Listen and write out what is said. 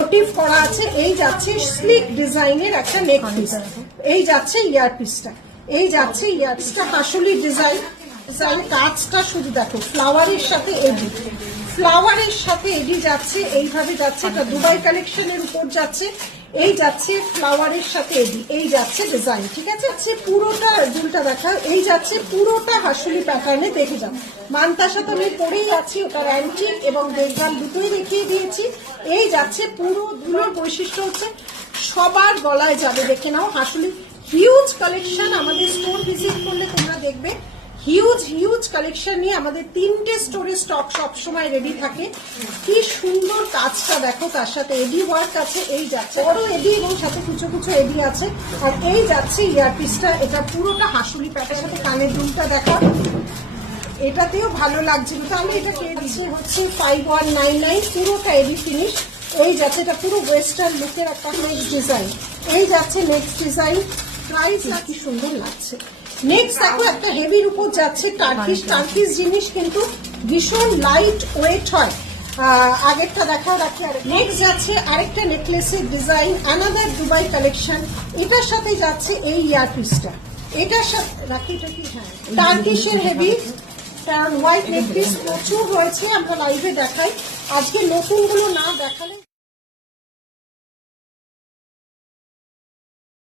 Motive করা আছে। এই যাচ্ছে স্লিক ডিজাইনের একটা নেক পিস, এই যাচ্ছে ইয়ার পিসটা, এই যাচ্ছে ইয়ার পিসটা হাসুলি ডিজাইন। ডিজাইন কাজটা শুধু দেখো, ফ্লাওয়ারের সাথে এডি, ফ্লাওয়ারের সাথে এডি যাচ্ছে, এইভাবে যাচ্ছে। এটা দুবাই কালেকশনের উপর যাচ্ছে, এই যাচ্ছে ফ্লাওয়ারের সাথে এডি, এই যাচ্ছে ডিজাইন, ঠিক আছে। পুরোটা দুলটা দেখা, এই যাচ্ছে পুরোটা হাসুলি প্যাটার্নে। দেখে যাও মানতার সাথে আমি পরেই আছি, ওটার অ্যান্টিক এবং দেখভাল দুটোই দেখিয়ে দিয়েছি। এই যাচ্ছে পুরো দুলোর বৈশিষ্ট্য হচ্ছে সবার গলায় যাবে। দেখে নাও হাসুলি হিউজ কালেকশন, আমাদের স্টোর ভিজিট করলে তোমরা দেখবে হিউজ কালেকশন নিয়ে আমাদের 3টে স্টোরে স্টক সবসময় রেডি থাকে। কি সুন্দর কাজটা দেখো, তার সাথে এডি ওয়ার্ক আছে। এই যাচ্ছে বড় এডি এবং সাথে কিছু কিছু এডি আছে। আর এই যাচ্ছে ইয়ারপিসটা, এটা পুরোটা হাসুলি প্যাটার সাথে কানের দুলটা দেখা, এটাতেও ভালো লাগছিল। তাহলে এটা পেয়ে দিচ্ছে হচ্ছে 5199, পুরোটা এডি ফিনিশ। এই যাচ্ছে এটা পুরো ওয়েস্টার্ন লুকের একটা নেক্সট ডিজাইন, এই যাচ্ছে নেক্সট ডিজাইন। প্রাইস কি সুন্দর লাগছে। নেক্সট দেখো একটা হেভির উপর যাচ্ছে টার্কিশ। টার্কিশ জিনিস কিন্তু ভীষণ লাইট ওয়েট হয়। আগেরটা দেখা রাখি। নেক্সট যাচ্ছে আরেকটা নেকলেসের ডিজাইন, অ্যানাদার দুবাই কালেকশন। এটার সাথে যাচ্ছে এই ইয়ারপিসটা, এটার সাথে রাখি। এটা কি? হ্যাঁ, টার্কিশের হেভি, কারণ হোয়াইট নেকপিস প্রচুর রয়েছে, আমরা লাইভে দেখাই। আজকে নতুনগুলো না দেখালে